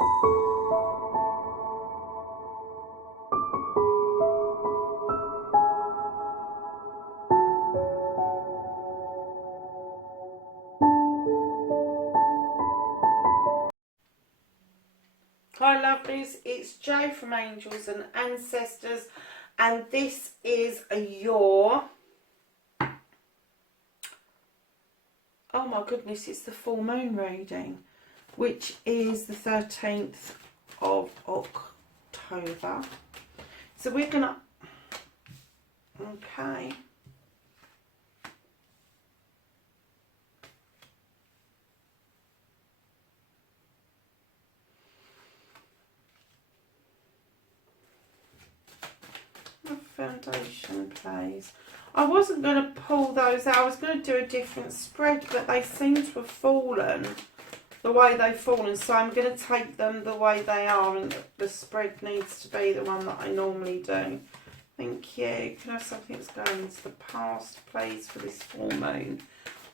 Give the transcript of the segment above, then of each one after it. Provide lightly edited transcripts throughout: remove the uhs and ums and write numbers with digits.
Hi lovelies, it's Jo from Angels and Ancestors, and this is your, oh my goodness, it's the full moon reading, which is the 13th of October. So we're gonna, okay. Foundation please. I wasn't going to pull those out. I was going to do a different spread, but they seem to have fallen the way they've fallen, so I'm going to take them the way they are, and the spread needs to be the one that I normally do. Thank you. Can I have something that's going into the past please for this full moon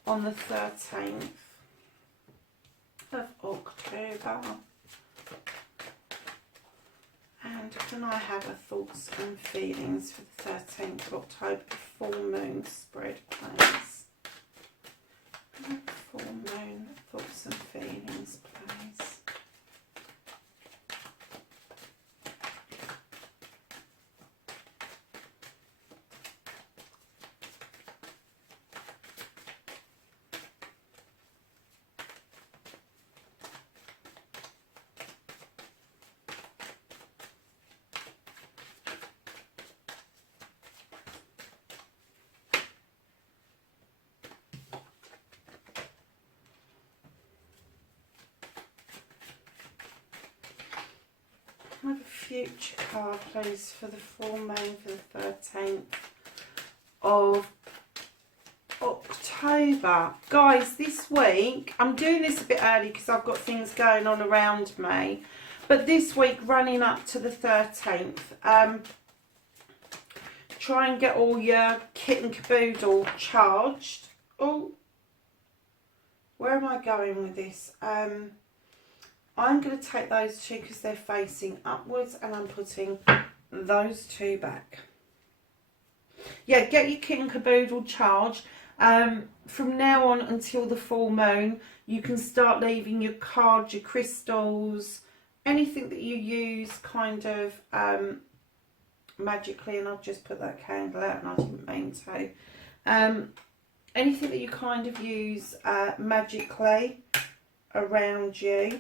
on the 13th of October? And can I have a thoughts and feelings for the 13th of October, full moon spread, please? Full moon thoughts and feelings, please. Have a future card please for the full moon for the 13th of October. Guys, this week, I'm doing this a bit early because I've got things going on around me, but this week running up to the 13th, try and get all your kit and caboodle charged. Oh, where am I going with this? I'm going to take those two because they're facing upwards, and I'm putting those two back. Yeah, get your kit and caboodle charged. From now on until the full moon, you can start leaving your cards, your crystals, anything that you use kind of magically, and I've just put that candle out and I didn't mean to. Anything that you kind of use magically around you.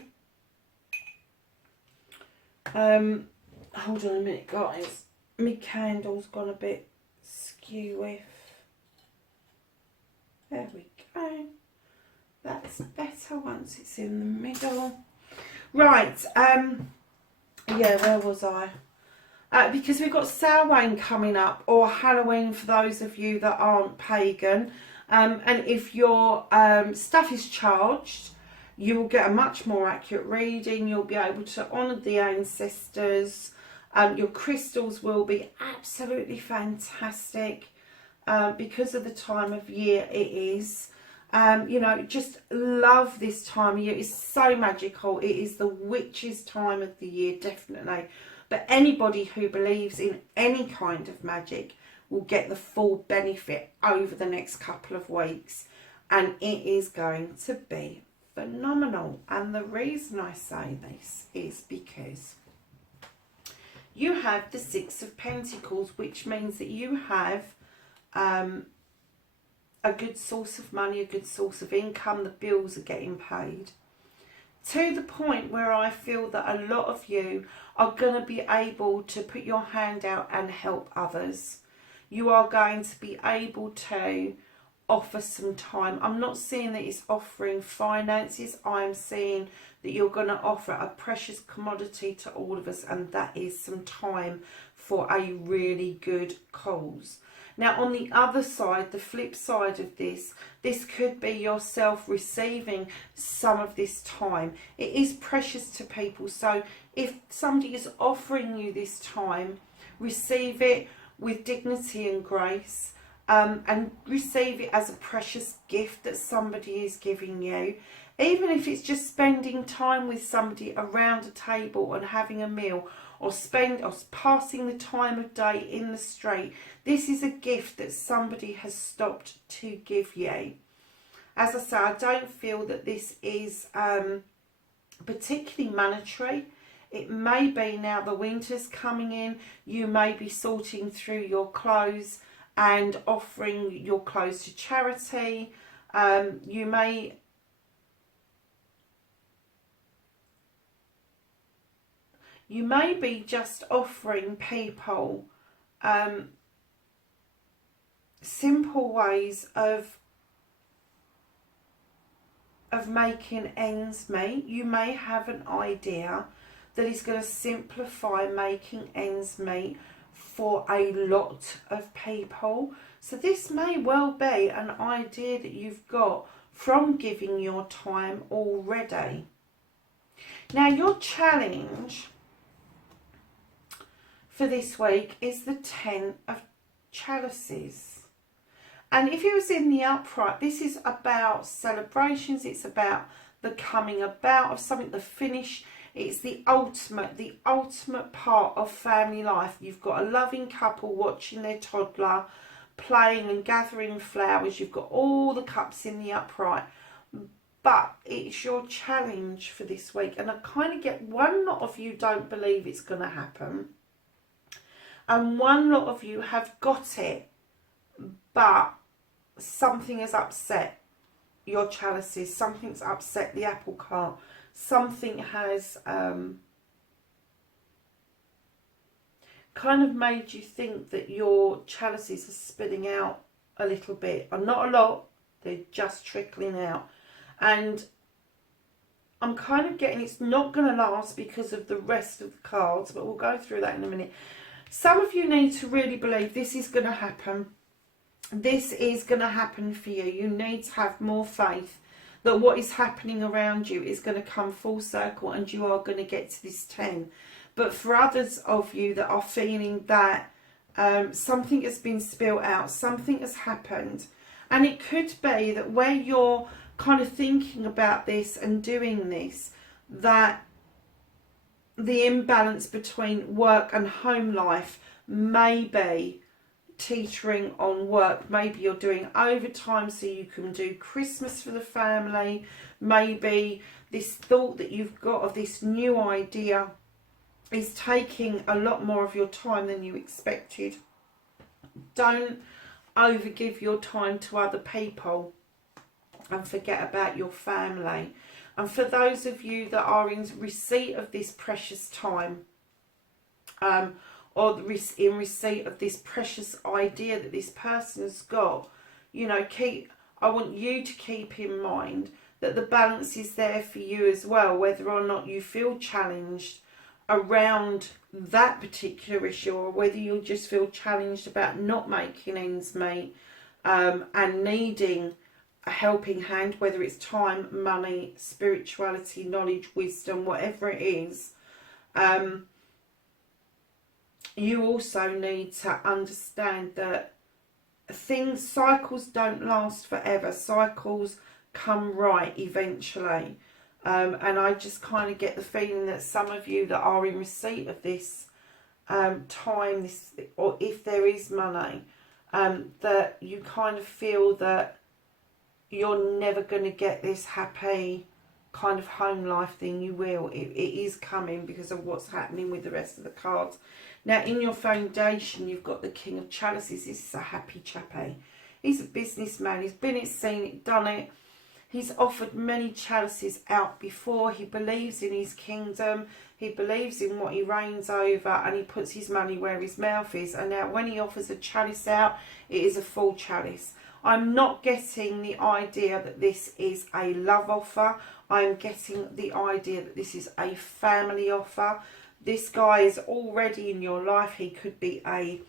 Hold on a minute guys, my candle's gone a bit skew with. There we go, that's better once it's in the middle. Right, yeah, where was I? Because we've got Samhain coming up, or Halloween for those of you that aren't pagan, and if your stuff is charged, you will get a much more accurate reading. You'll be able to honour the ancestors. Your crystals will be absolutely fantastic because of the time of year it is. You know, just love this time of year. It's so magical. It is the witch's time of the year, definitely. But anybody who believes in any kind of magic will get the full benefit over the next couple of weeks. And it is going to be phenomenal. And the reason I say this is because you have the Six of Pentacles, which means that you have a good source of money, a good source of income. The bills are getting paid to the point where I feel that a lot of you are going to be able to put your hand out and help others. You are going to be able to offer some time. I'm not seeing that it's offering finances. I'm seeing that you're going to offer a precious commodity to all of us, and that is some time for a really good cause. Now on the other side, the flip side of this could be yourself receiving some of this time. It is precious to people, so if somebody is offering you this time, receive it with dignity and grace. And receive it as a precious gift that somebody is giving you. Even if it's just spending time with somebody around a table and having a meal, or passing the time of day in the street. This is a gift that somebody has stopped to give you. As I say, I don't feel that this is particularly monetary. It may be now the winter's coming in, you may be sorting through your clothes and offering your clothes to charity. You may be just offering people simple ways of making ends meet. You may have an idea that is going to simplify making ends meet for a lot of people. So this may well be an idea that you've got from giving your time already. Now your challenge for this week is the 10 of Chalices. And if it was in the upright, this is about celebrations. It's about the coming about of something, the finish. It's the ultimate part of family life. You've got a loving couple watching their toddler, playing and gathering flowers. You've got all the cups in the upright. But it's your challenge for this week. And I kind of get one lot of you don't believe it's going to happen. And one lot of you have got it. But something has upset your chalices, something's upset the apple cart, something has kind of made you think that your chalices are spitting out a little bit, and not a lot, they're just trickling out. And I'm kind of getting it's not going to last because of the rest of the cards, but we'll go through that in a minute. Some of you need to really believe this is going to happen. This is going to happen for you. You need to have more faith that what is happening around you is going to come full circle and you are going to get to this 10. But for others of you that are feeling that something has been spilt out, something has happened, and it could be that where you're kind of thinking about this and doing this, that the imbalance between work and home life may be teetering on work. Maybe you're doing overtime so you can do Christmas for the family. Maybe this thought that you've got of this new idea is taking a lot more of your time than you expected. Don't overgive your time to other people and forget about your family. And for those of you that are in receipt of this precious time, or in receipt of this precious idea that this person's got, you know, I want you to keep in mind that the balance is there for you as well, whether or not you feel challenged around that particular issue, or whether you just feel challenged about not making ends meet and needing a helping hand, whether it's time, money, spirituality, knowledge, wisdom, whatever it is. You also need to understand that cycles don't last forever. Cycles come right eventually. And I just kind of get the feeling that some of you that are in receipt of this time, or if there is money, that you kind of feel that you're never going to get this happy kind of home life thing. You will. It is coming because of what's happening with the rest of the cards. Now, in your foundation, you've got the King of Chalices. This is a happy chappy. He's a businessman. He's been it, seen it, done it. He's offered many chalices out before. He believes in his kingdom. He believes in what he reigns over, and he puts his money where his mouth is. And now when he offers a chalice out, it is a full chalice. I'm not getting the idea that this is a love offer. I'm getting the idea that this is a family offer. This guy is already in your life. He could be a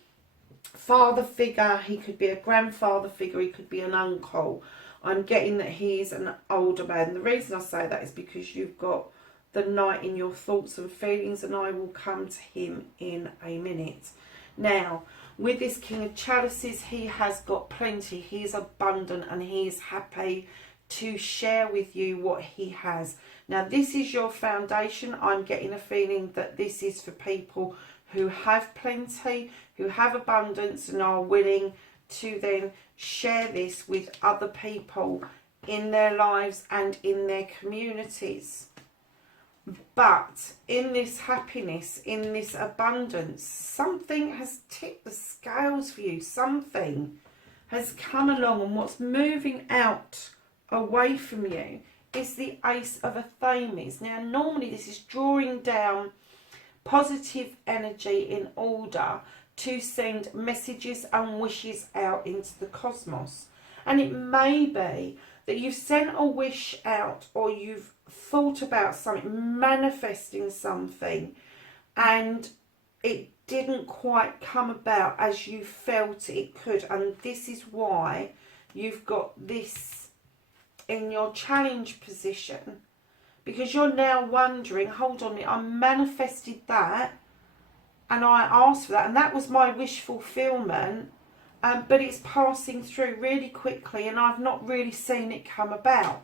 father figure. He could be a grandfather figure. He could be an uncle. I'm getting that he's an older man. The reason I say that is because you've got the Knight in your thoughts and feelings, and I will come to him in a minute. Now, with this King of Chalices, he has got plenty. He is abundant and he is happy to share with you what he has. Now, this is your foundation. I'm getting a feeling that this is for people who have plenty, who have abundance, and are willing to then share this with other people in their lives and in their communities. But in this happiness, in this abundance, something has tipped the scales for you. Something has come along, and what's moving out away from you is the Ace of Athames. Now, normally this is drawing down positive energy in order to send messages and wishes out into the cosmos. And it may be that you've sent a wish out, or you've thought about something, manifesting something, and it didn't quite come about as you felt it could. And this is why you've got this in your challenge position, because you're now wondering, hold on a minute, I manifested that and I asked for that, and that was my wish fulfillment, but it's passing through really quickly and I've not really seen it come about.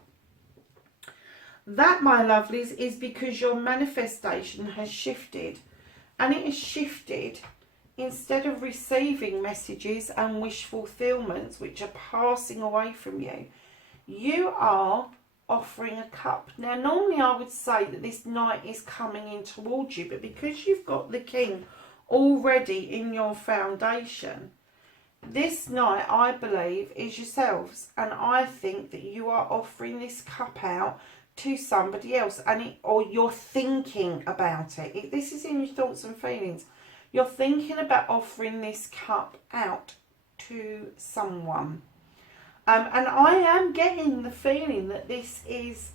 That, my lovelies, is because your manifestation has shifted, and it has shifted. Instead of receiving messages and wish fulfillments which are passing away from you, you are offering a cup. Now, normally I would say that this knight is coming in towards you, but because you've got the king already in your foundation, this knight, I believe, is yourselves, and I think that you are offering this cup out to somebody else, and or you're thinking about it. This is in your thoughts and feelings. You're thinking about offering this cup out to someone. And I am getting the feeling that this is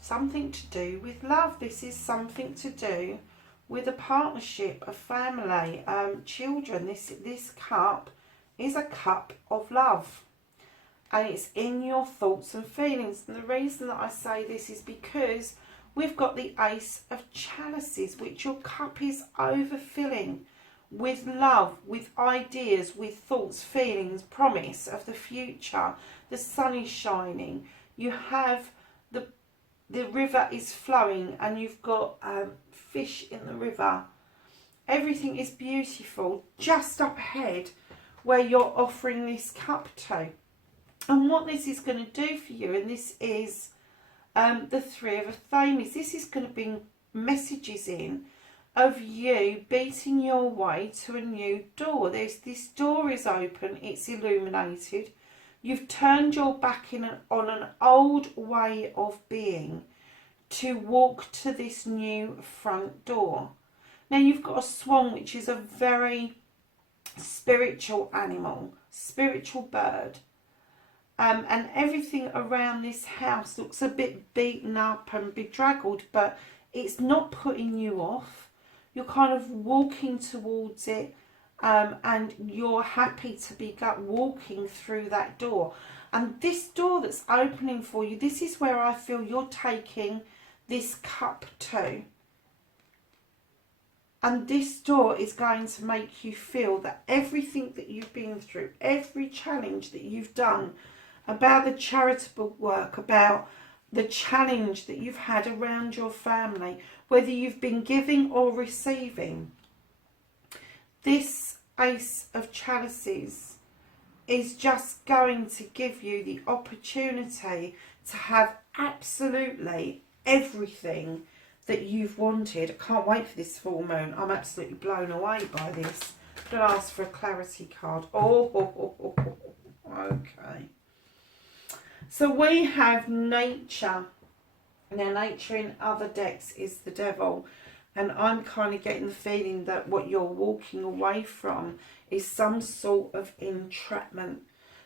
something to do with love. This is something to do with a partnership, a family, children. This cup is a cup of love. And it's in your thoughts and feelings. And the reason that I say this is because we've got the Ace of Chalices, which your cup is overfilling with love, with ideas, with thoughts, feelings, promise of the future. The sun is shining. You have the river is flowing, and you've got fish in the river. Everything is beautiful just up ahead where you're offering this cup to. And what this is going to do for you, and this is the Three of Athames, this is going to bring messages in of you beating your way to a new door. This door is open, it's illuminated. You've turned your back on an old way of being to walk to this new front door. Now, you've got a swan, which is a very spiritual animal, spiritual bird. And everything around this house looks a bit beaten up and bedraggled, but it's not putting you off. You're kind of walking towards it, and you're happy to be walking through that door. And this door that's opening for you, this is where I feel you're taking this cup to. And this door is going to make you feel that everything that you've been through, every challenge that you've done, about the charitable work, about the challenge that you've had around your family, whether you've been giving or receiving, this Ace of Chalices is just going to give you the opportunity to have absolutely everything that you've wanted. I can't wait for this full moon. I'm absolutely blown away by this. I'm going to ask for a clarity card. Okay. So we have nature. Now, nature in other decks is the devil. And I'm kind of getting the feeling that what you're walking away from is some sort of entrapment.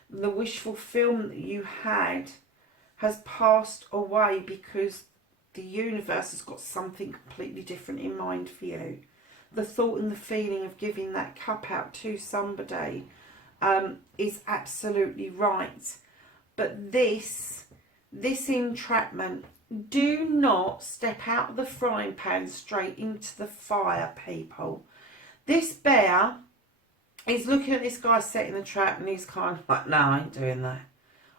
The wish fulfillment that you had has passed away because the universe has got something completely different in mind for you. The thought and the feeling of giving that cup out to somebody is absolutely right. But this entrapment, do not step out of the frying pan straight into the fire, people. This bear is looking at this guy setting the trap, and he's kind of like, no, I ain't doing that.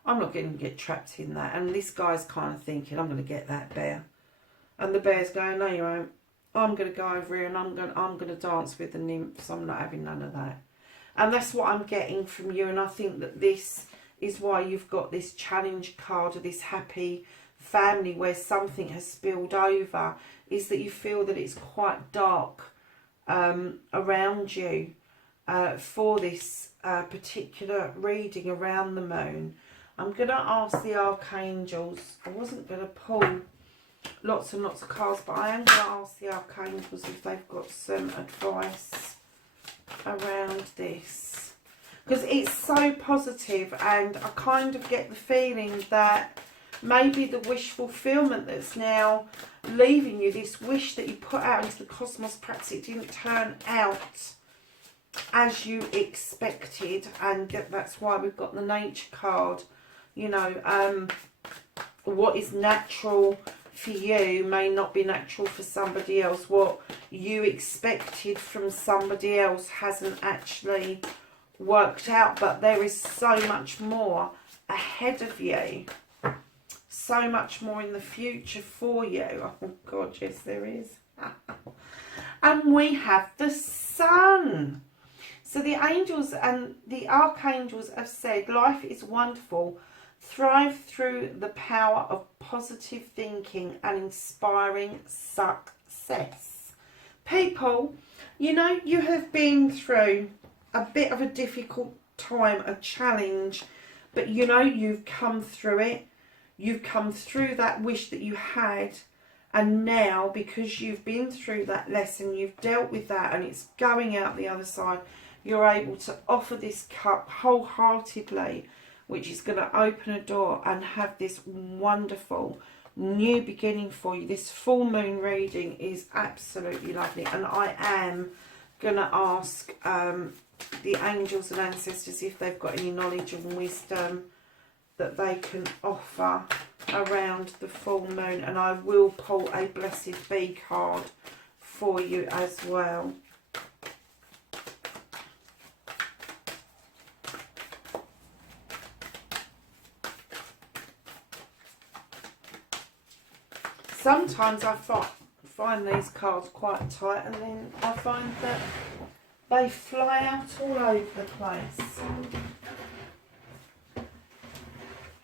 I'm not going to get trapped in that. And this guy's kind of thinking, I'm going to get that bear. And the bear's going, no, you won't. I'm going to go over here and I'm going to dance with the nymphs. I'm not having none of that. And that's what I'm getting from you. And I think that this is why you've got this challenge card of this happy family where something has spilled over, is that you feel that it's quite dark around you for this particular reading around the moon. I'm going to ask the archangels. I wasn't going to pull lots and lots of cards, but I am going to ask the archangels if they've got some advice around this, because it's so positive, and I kind of get the feeling that maybe the wish fulfillment that's now leaving you, this wish that you put out into the cosmos, perhaps it didn't turn out as you expected, and that's why we've got the nature card. You know, what is natural for you may not be natural for somebody else. What you expected from somebody else hasn't actually worked out, but there is so much more ahead of you, so much more in the future for you. Oh God, yes there is. And we have the sun. So the angels and the archangels have said life is wonderful. Thrive through the power of positive thinking and inspiring success. People, you know, you have been through a bit of a difficult time, a challenge, but you know, you've come through it. You've come through that wish that you had, and now because you've been through that lesson, you've dealt with that and it's going out the other side, you're able to offer this cup wholeheartedly, which is going to open a door and have this wonderful new beginning for you. This full moon reading is absolutely lovely, and I am going to ask the angels and ancestors if they've got any knowledge and wisdom that they can offer around the full moon, and I will pull a Blessed Bee card for you as well. Sometimes I find these cards quite tight, and then I find that they fly out all over the place.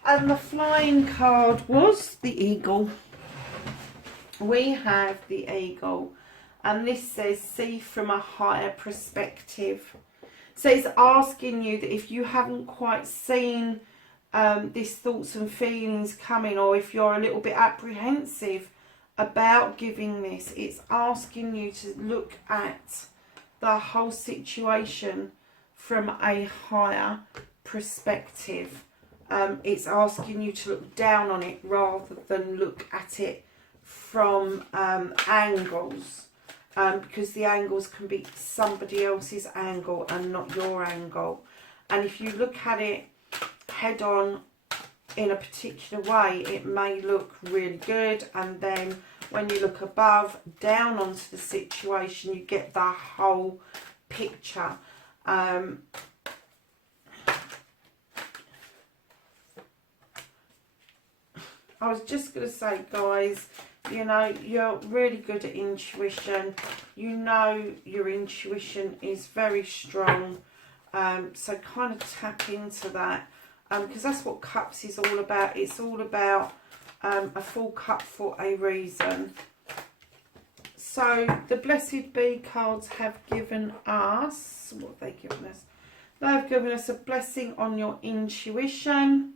And the flying card was the eagle. We have the eagle, and this says see from a higher perspective. So it's asking you that if you haven't quite seen these thoughts and feelings coming, or if you're a little bit apprehensive about giving this, it's asking you to look at the whole situation from a higher perspective. It's asking you to look down on it rather than look at it from angles, because the angles can be somebody else's angle and not your angle. And if you look at it head on in a particular way, it may look really good, and then when you look above down onto the situation, you get the whole picture. I was just going to say, guys, you know, you're really good at intuition. You know your intuition is very strong, so kind of tap into that. Because that's what cups is all about. It's all about a full cup for a reason. So the Blessed Bee cards have given us, what have they given us? They have given us a blessing on your intuition,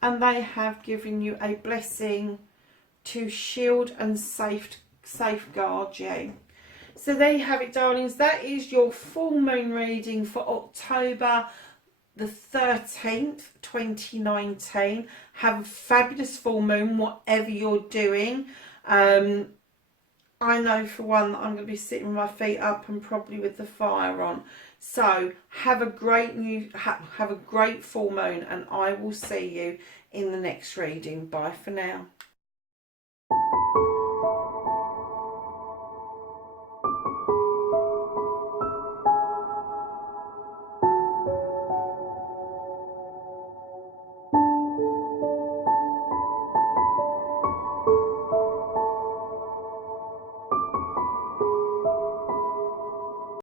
and they have given you a blessing to shield and safeguard you. So there you have it, darlings. That is your full moon reading for October the 13th, 2019. Have a fabulous full moon, whatever you're doing. I know for one that I'm going to be sitting with my feet up and probably with the fire on. So have a great have a great full moon, and I will see you in the next reading. Bye for now.